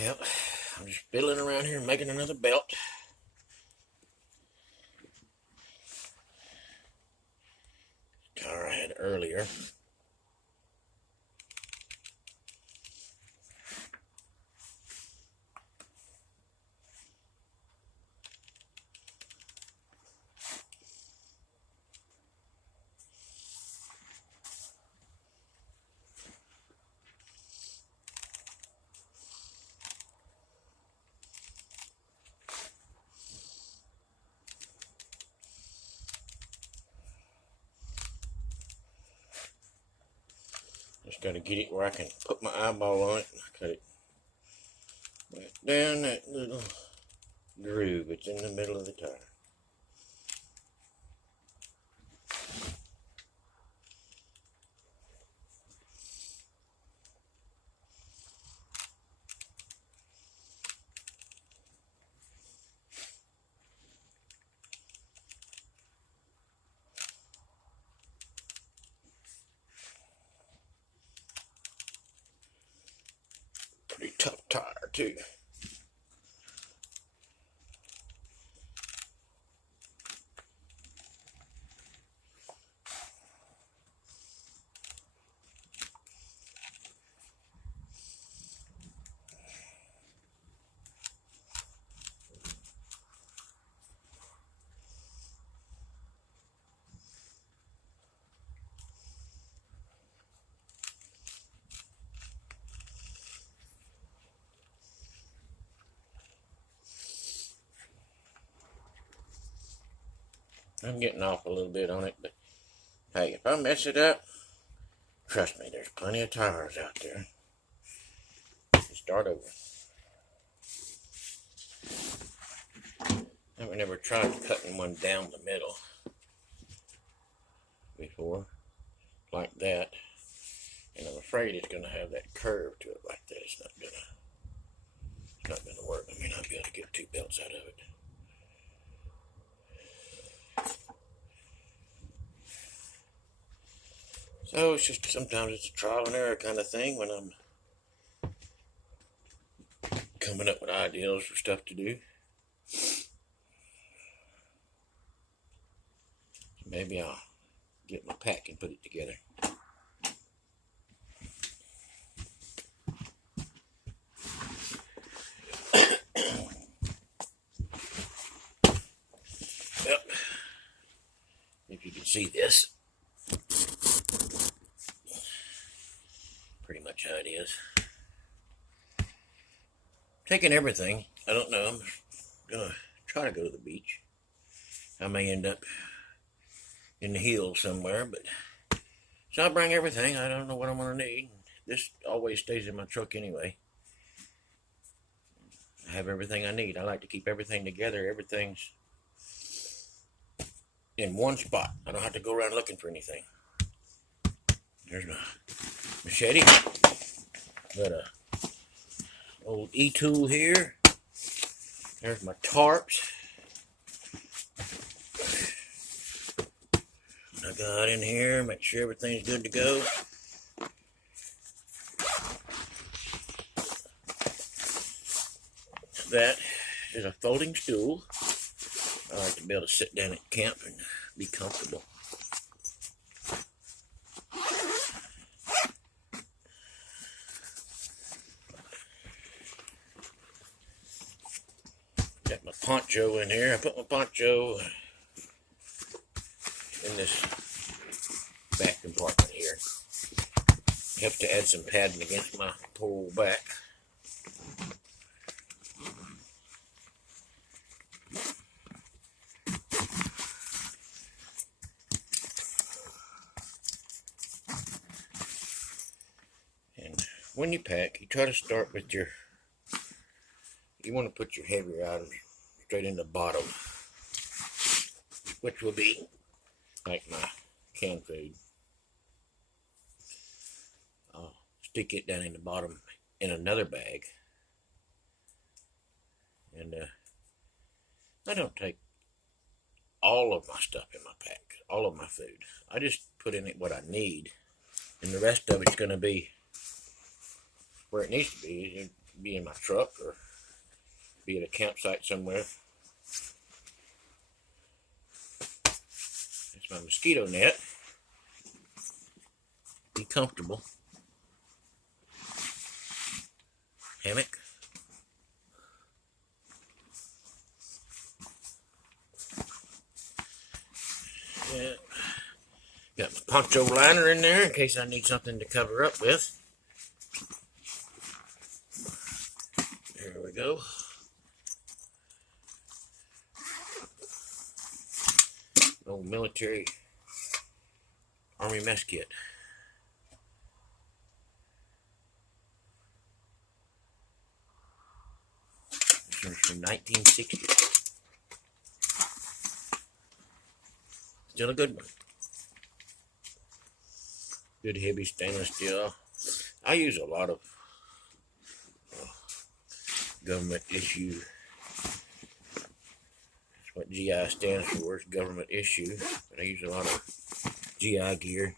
Yep, I'm just fiddling around here making another belt. Tire I had earlier. Just got to get it where I can put my eyeball on it. Cut it right down that little groove. It's in the middle of the tire. Pretty tough tire too. I'm getting off a little bit on it, but hey, if I mess it up, trust me, there's plenty of tires out there. Start over. I've never tried cutting one down the middle before, like that, and I'm afraid it's going to have that curve to it like that. It's not gonna work. I may not be able to get two belts out of it. So it's just sometimes it's a trial and error kind of thing when I'm coming up with ideas for stuff to do. Maybe I'll get my pack and put it together. Yep. If you can see this. Pretty much how it is. Taking everything. I don't know. I'm gonna try to go to the beach. I may end up in the hills somewhere, but so I'll bring everything. I don't know what I'm gonna need. This always stays in my truck anyway. I have everything I need. I like to keep everything together. Everything's in one spot. I don't have to go around looking for anything. There's my machete. Got a old e-tool here. There's my tarps. I got in here, make sure everything's good to go. That is a folding stool. I like to be able to sit down at camp and be comfortable. Got my poncho in here. I put my poncho in this back compartment here. Helps to add some padding against my poor old back. And when you pack, you try to start with you want to put your heavier items straight in the bottom, which will be like my canned food. I'll stick it down in the bottom in another bag, and I don't take all of my stuff in my pack, all of my food. I just put in it what I need, and the rest of it's going to be where it needs to be. be in my truck or be at a campsite somewhere. That's my mosquito net. Be comfortable. Hammock. Yeah. Got my poncho liner in there in case I need something to cover up with. There we go. Old military Army mess kit. This one's from 1960. Still a good one. Good heavy stainless steel. I use a lot of government issue. That's what GI stands for, it's government issue. But I use a lot of GI gear.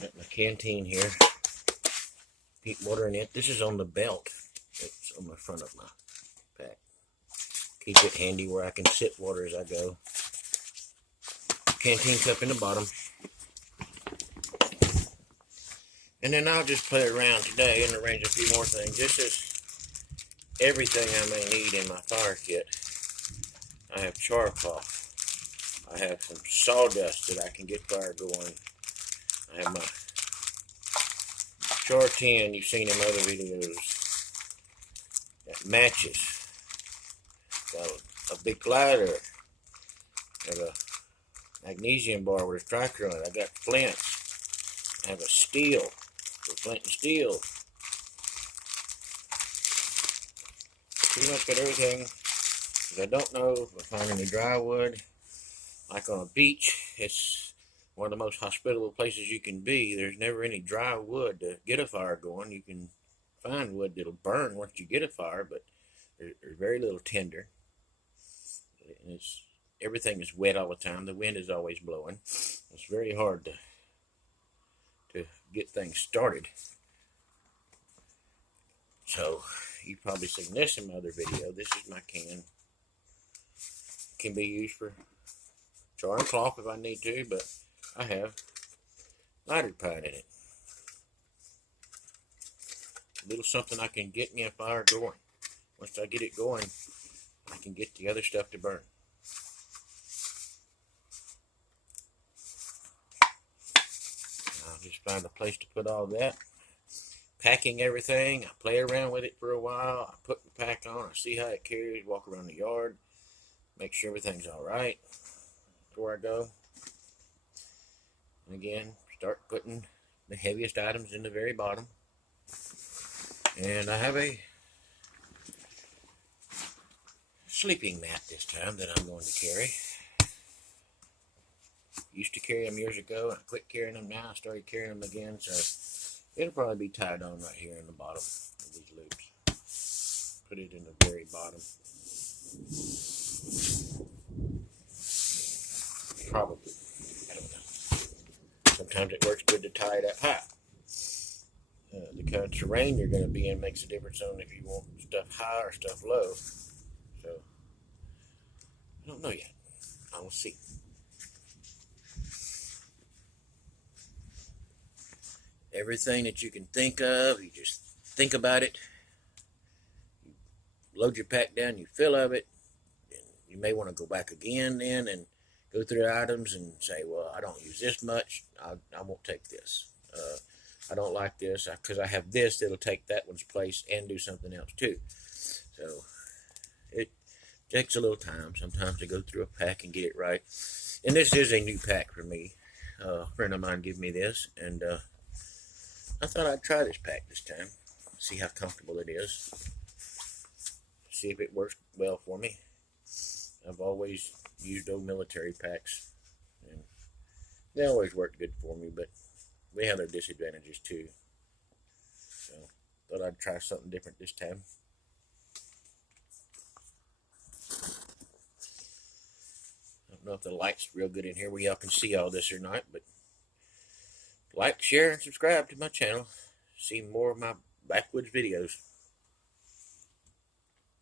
Got my canteen here. Keep water in it. This is on the belt. It's on the front of my pack. Keep it handy where I can sip water as I go. Canteen cup in the bottom. And then I'll just play around today and arrange a few more things. This is everything I may need in my fire kit. I have char cloth. I have some sawdust that I can get fire going. I have my char tin you've seen in other videos. Got matches. Got a big lighter. Got a magnesium bar with a striker on it. I got flint. I have a steel for flint and steel. Pretty much got everything. Because I don't know if I find any dry wood. Like on a beach, it's one of the most hospitable places you can be. There's never any dry wood to get a fire going. You can find wood that'll burn once you get a fire, but there's very little tinder. And everything is wet all the time. The wind is always blowing. It's very hard to get things started. So you've probably seen this in my other video. This is my can. It can be used for char and cloth if I need to, but I have lighter pine in it. A little something I can get me a fire going. Once I get it going, I can get the other stuff to burn. I'll just find a place to put all that. Packing everything, I play around with it for a while. I put the pack on, I see how it carries, walk around the yard, make sure everything's all right before I go. And again, start putting the heaviest items in the very bottom. And I have a sleeping mat this time that I'm going to carry. Used to carry them years ago, and I quit carrying them now. I started carrying them again, so it'll probably be tied on right here in the bottom of these loops. Put it in the very bottom. Probably. I don't know. Sometimes it works good to tie it up high. The kind of terrain you're going to be in makes a difference on if you want stuff high or stuff low. So, I don't know yet. I will see. Everything that you can think of, you just think about it. You load your pack down, you fill of it. And you may want to go back again then and go through the items and say, well, I don't use this much. I won't take this. I don't like this because I have this that'll take that one's place and do something else too. So it takes a little time sometimes to go through a pack and get it right. And this is a new pack for me. A friend of mine gave me this, and I thought I'd try this pack this time. See how comfortable it is. See if it works well for me. I've always used old military packs, and they always worked good for me, but they have their disadvantages too. So, thought I'd try something different this time. don't know if the light's real good in here where y'all can see all this or not, but like, share, and subscribe to my channel. See more of my backwoods videos.